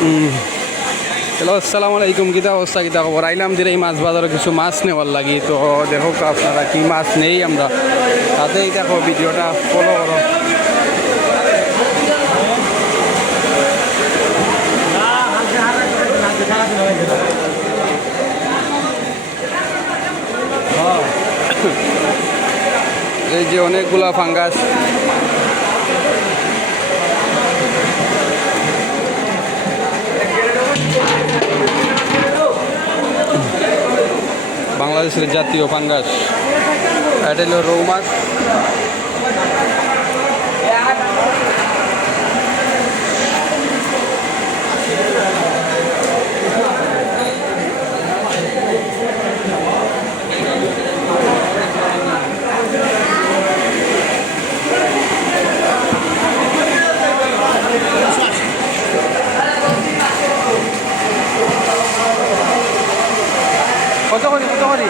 Hello, আসসালামু আলাইকুম। কিতা অবস্থা, কিতা খবর? আইলাম দিলে এই মাছ বাজারে কিছু মাছ নেওয়ার লাগি। তো দেখো আপনারা কি মাছ নেই আমরা, তাতেই দেখো ভিডিওটা ফলো করো। এই যে অনেকগুলা ফাঙ্গাস, বাংলাদেশের জাতীয় ফাঙ্গাস। এটা হলো রৌ মাছ। কত করি কত করি?